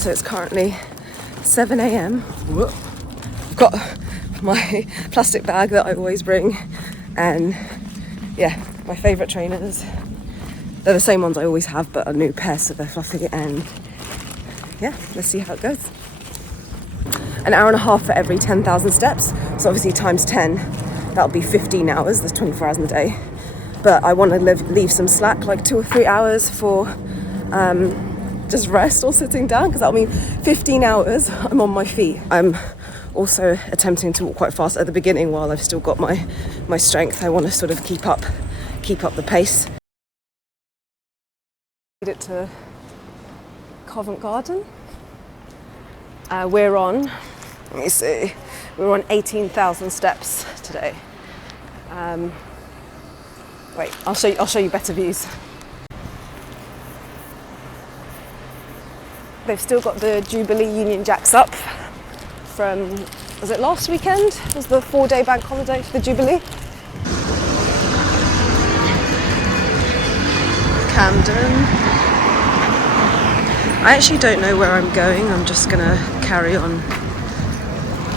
So it's currently 7 a.m. I've got my plastic bag that I always bring, and yeah, my favourite trainers. They're the same ones I always have, but a new pair, so they're fluffy, and yeah, let's see how it goes. An hour and a half for every 10,000 steps, so obviously times 10, that'll be 15 hours, there's 24 hours in the day. But I want to leave some slack, like 2 or 3 hours for just rest or sitting down, because that'll mean 15 hours I'm on my feet. I'm also attempting to walk quite fast at the beginning while I've still got my strength. I want to sort of keep up the pace. Made it to Covent Garden. We're on 18,000 steps today. Wait, I'll show you better views. They've still got the Jubilee Union Jacks up from, was it last weekend? Was the 4-day bank holiday for the Jubilee? Camden. I actually don't know where I'm going. I'm just gonna carry on.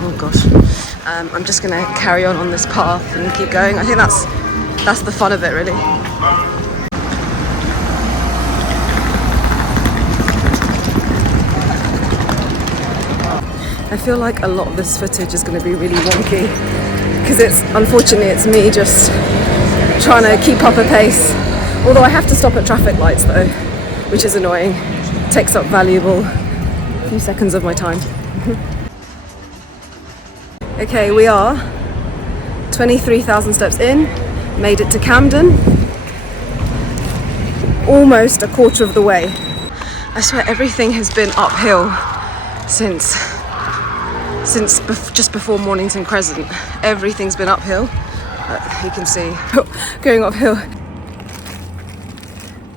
Oh gosh. I'm just gonna carry on this path and keep going. I think that's the fun of it, really. I feel like a lot of this footage is going to be really wonky because unfortunately it's me just trying to keep up a pace. Although I have to stop at traffic lights though, which is annoying. It takes up valuable few seconds of my time. Okay, we are 23,000 steps in, made it to Camden. Almost a quarter of the way. I swear everything has been uphill since just before Mornington Crescent. Everything's been uphill. You can see going uphill.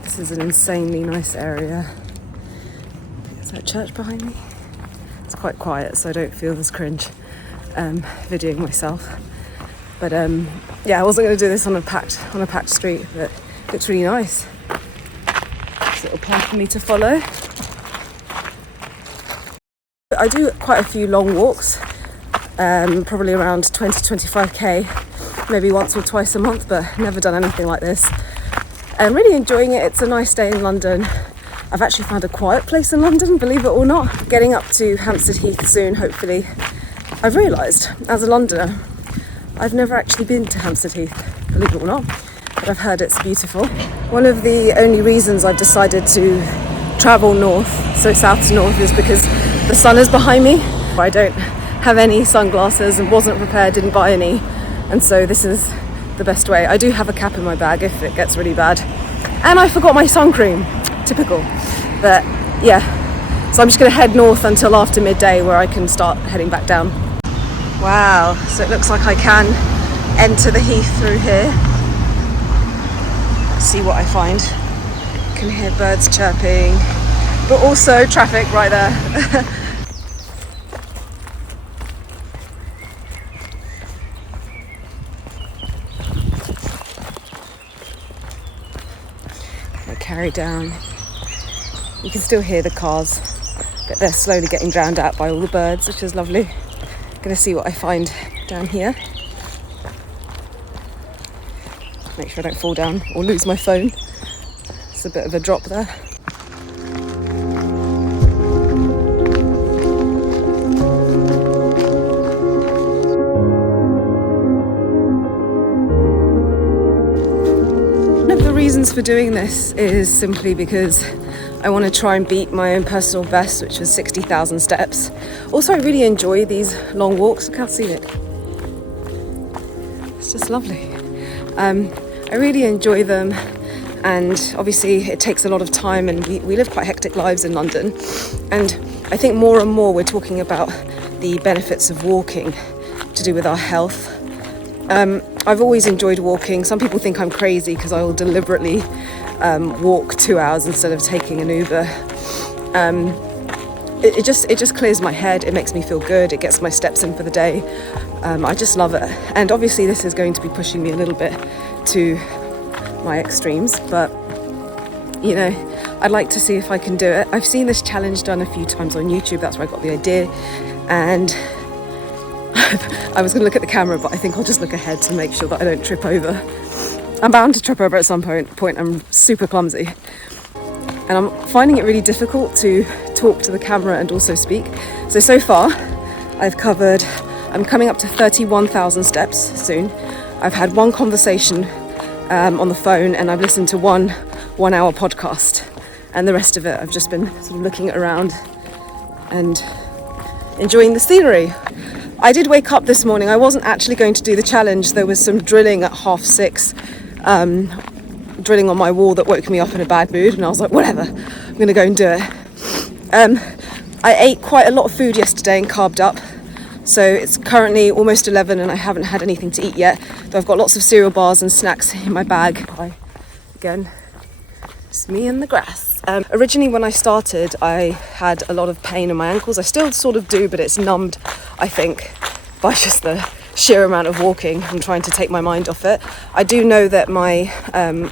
This is an insanely nice area. Is that a church behind me? It's quite quiet, so I don't feel this cringe videoing myself. But yeah, I wasn't going to do this on a packed street, but it looks really nice. This little path for me to follow. I do quite a few long walks, probably around 20-25k, maybe once or twice a month, but never done anything like this. I'm really enjoying it. It's a nice day in London. I've actually found a quiet place in London, believe it or not. Getting up to Hampstead Heath soon, hopefully. I've realised, as a Londoner, I've never actually been to Hampstead Heath, believe it or not, but I've heard it's beautiful. One of the only reasons I've decided to travel north, so south to north, is because the sun is behind me. I don't have any sunglasses and wasn't prepared, didn't buy any, and so this is the best way. I do have a cap in my bag if it gets really bad, and I forgot my sun cream, typical. But yeah, so I'm just going to head north until after midday, where I can start heading back down. Wow, so it looks like I can enter the heath through here. Let's see what I find. Can hear birds chirping, but also traffic right there. I carry down. You can still hear the cars, but they're slowly getting drowned out by all the birds, which is lovely. Gonna see what I find down here. Make sure I don't fall down or lose my phone. It's a bit of a drop there. One of the reasons for doing this is simply because I want to try and beat my own personal best, which was 60,000 steps. Also, I really enjoy these long walks. Look how scenic. It's just lovely. I really enjoy them, and obviously it takes a lot of time, and we live quite hectic lives in London. And I think more and more we're talking about the benefits of walking to do with our health. I've always enjoyed walking. Some people think I'm crazy because I will deliberately walk 2 hours instead of taking an Uber. It just clears my head. It makes me feel good. It gets my steps in for the day. I just love it. And obviously this is going to be pushing me a little bit to my extremes, but you know, I'd like to see if I can do it. I've seen this challenge done a few times on YouTube, that's where I got the idea, and I was going to look at the camera, but I think I'll just look ahead to make sure that I don't trip over. I'm bound to trip over at some point. I'm super clumsy. And I'm finding it really difficult to talk to the camera and also speak. So far, I'm coming up to 31,000 steps soon. I've had one conversation on the phone, and I've listened to one 1 hour podcast. And the rest of it, I've just been sort of looking around and enjoying the scenery. I did wake up this morning. I wasn't actually going to do the challenge. There was some drilling at 6:30, drilling on my wall that woke me up in a bad mood, and I was like, whatever, I'm going to go and do it. I ate quite a lot of food yesterday and carved up. So it's currently almost 11 and I haven't had anything to eat yet. But I've got lots of cereal bars and snacks in my bag. Again, it's me in the grass. Originally when I started, I had a lot of pain in my ankles. I still sort of do, but it's numbed, I think, by just the sheer amount of walking and trying to take my mind off it. I do know that my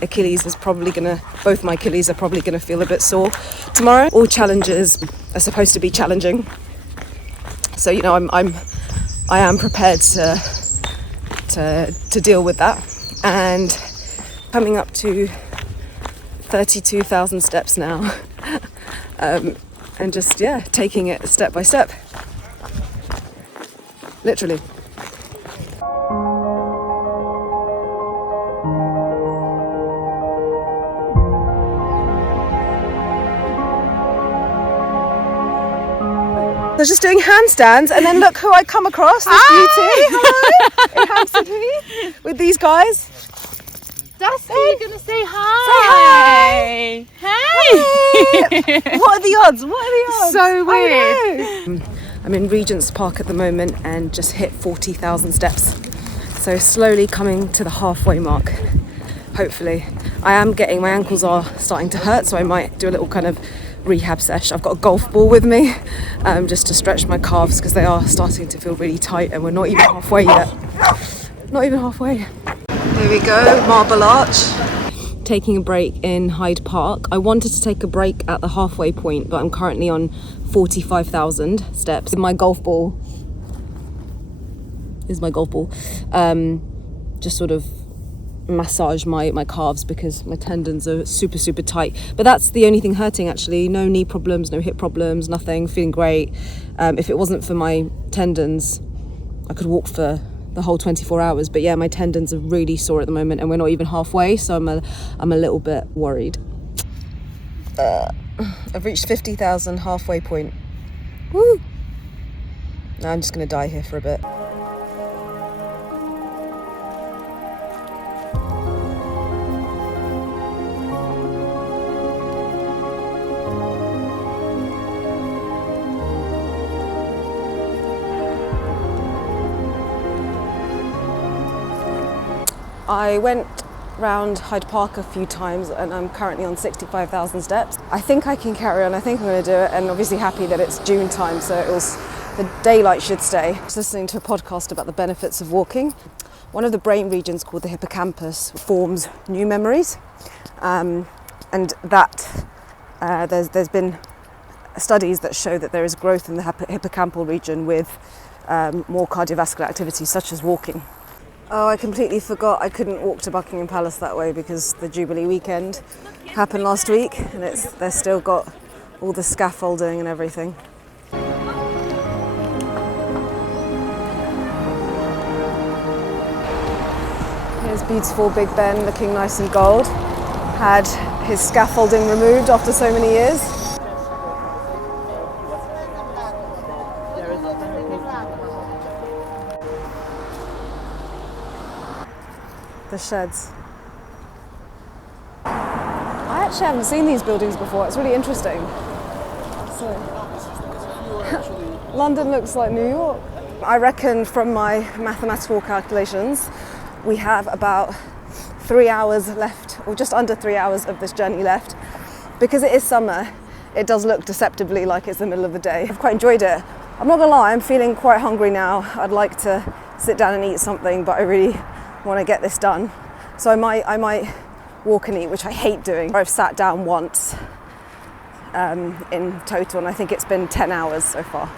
Achilles is probably both my Achilles are probably gonna feel a bit sore tomorrow. All challenges are supposed to be challenging. So, you know, I am prepared to deal with that. And coming up to 32,000 steps now, and just taking it step by step, literally. I was just doing handstands, and then look who I come across, this beauty. Hello, in Hampstead with these guys. That's who you're gonna say hi. Say hi. Hey. What are the odds? So weird. I'm in Regent's Park at the moment and just hit 40,000 steps. So slowly coming to the halfway mark, hopefully. My ankles are starting to hurt, so I might do a little kind of rehab sesh. I've got a golf ball with me, just to stretch my calves because they are starting to feel really tight, and we're not even halfway yet. Not even halfway. Here we go, Marble Arch. Taking a break in Hyde Park. I wanted to take a break at the halfway point, but I'm currently on 45,000 steps. My golf ball is my golf ball. Just sort of massage my calves because my tendons are super, super tight. But that's the only thing hurting actually. No knee problems, no hip problems, nothing. Feeling great. If it wasn't for my tendons, I could walk for the whole 24 hours. But yeah, my tendons are really sore at the moment, and we're not even halfway, so I'm a little bit worried. I've reached 50,000 halfway point. Woo! Now I'm just gonna die here for a bit. I went round Hyde Park a few times and I'm currently on 65,000 steps. I think I can carry on. I think I'm going to do it, and obviously happy that it's June time, so the daylight should stay. I was listening to a podcast about the benefits of walking. One of the brain regions called the hippocampus forms new memories, and that there's been studies that show that there is growth in the hippocampal region with more cardiovascular activity such as walking. Oh, I completely forgot I couldn't walk to Buckingham Palace that way because the Jubilee weekend happened last week, and they've still got all the scaffolding and everything. Here's beautiful Big Ben looking nice and gold. Had his scaffolding removed after so many years. The sheds. I actually haven't seen these buildings before. It's really interesting. So, London looks like New York. I reckon from my mathematical calculations, we have about 3 hours left, or just under 3 hours of this journey left. Because it is summer, it does look deceptively like it's the middle of the day. I've quite enjoyed it. I'm not gonna lie, I'm feeling quite hungry now. I'd like to sit down and eat something, but I really want to get this done. So I might walk and eat, which I hate doing. I've sat down once in total, and I think it's been 10 hours so far.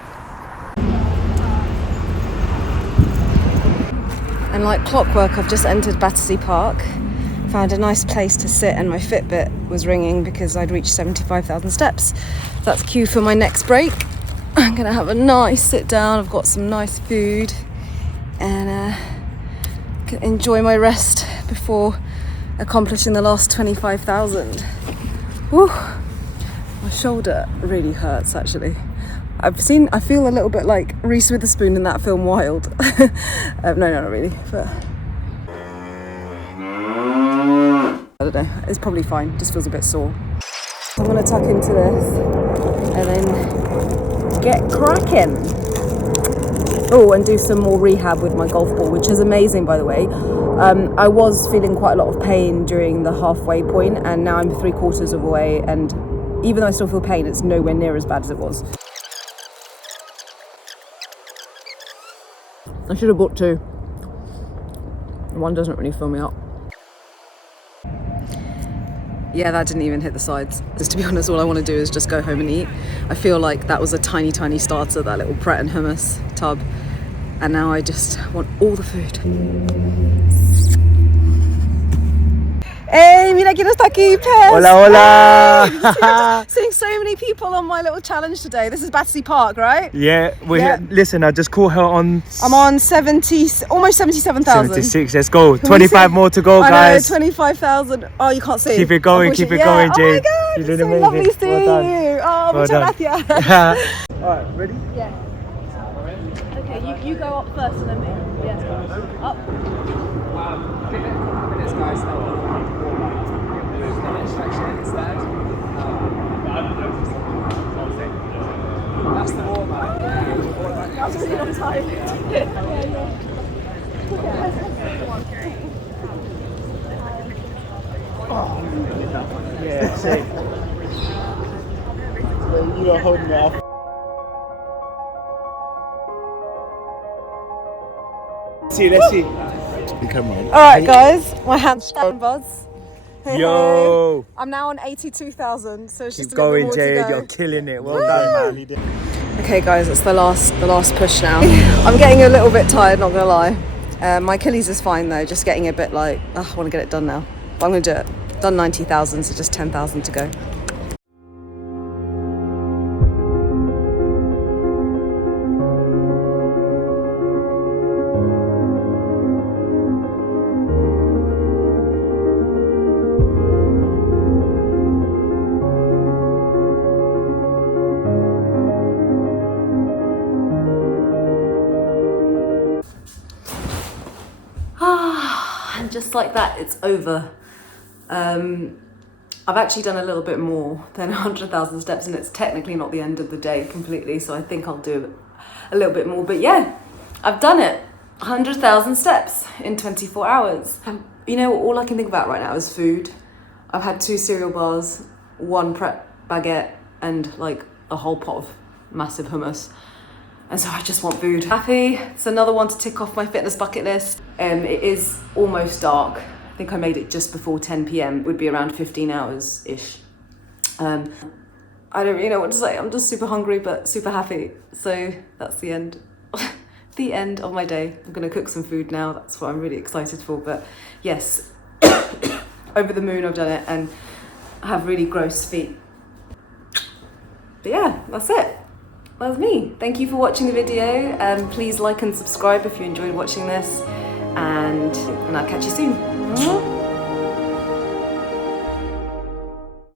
And like clockwork, I've just entered Battersea Park, found a nice place to sit, and my Fitbit was ringing because I'd reached 75,000 steps. That's cue for my next break. I'm gonna have a nice sit down. I've got some nice food and can enjoy my rest before accomplishing the last 25,000. Woo! My shoulder really hurts actually. I feel a little bit like Reese Witherspoon in that film Wild. No, not really, but I don't know, it's probably fine, just feels a bit sore. I'm gonna tuck into this and then get cracking. Oh, and do some more rehab with my golf ball, which is amazing, by the way. I was feeling quite a lot of pain during the halfway point, and now I'm 3/4 of the way, and even though I still feel pain, it's nowhere near as bad as it was. I should have bought two. One doesn't really fill me up. Yeah, that didn't even hit the sides. Because to be honest, all I want to do is just go home and eat. I feel like that was a tiny, tiny starter, that little Pret and hummus tub. And now I just want all the food. Hey, mira quién está aquí, Pez. Hola, hola. Seeing so many people on my little challenge today. This is Battersea Park, right? Yeah, Yeah. Listen, I just caught her on... I'm on almost 77,000. 76, let's go. Can we 25 see? more to go, I guys. know, 25,000. Oh, you can't see. Keep it going, keep it going, Oh Jade. my God, You're it's doing so amazing. lovely seeing Well done. you. Oh, Well muchas done. gracias. Alright, ready? Yeah. Okay, you go up first and then me. Yeah. Up. That's the warm up. That was a really long time. Yeah, same. You are holding it up. Let's see. You come on. Alright guys, my handstand buds. Yo. I'm now on 82,000, so it's just Keep a little bit going, more to Jade. go. You're killing it. Well done, man. Okay guys, it's the last push now. I'm getting a little bit tired, not gonna lie. My Achilles is fine though, just getting a bit like, I want to get it done now. But I'm gonna do it. Done 90,000, so just 10,000 to go. And just like that, it's over. I've actually done a little bit more than 100,000 steps, and it's technically not the end of the day completely, so I think I'll do a little bit more. But yeah, I've done it. 100,000 steps in 24 hours. You know, all I can think about right now is food. I've had 2 cereal bars, 1 Pret baguette, and like a whole pot of massive hummus. And so I just want food. Happy. It's another one to tick off my fitness bucket list. It is almost dark. I think I made it just before 10 p.m. It would be around 15 hours-ish. I don't really know what to say. I'm just super hungry, but super happy. So that's the end. The end of my day. I'm gonna cook some food now. That's what I'm really excited for. But yes, over the moon I've done it, and I have really gross feet. But yeah, that's it. That's me. Thank you for watching the video. Please like and subscribe if you enjoyed watching this, and I'll catch you soon.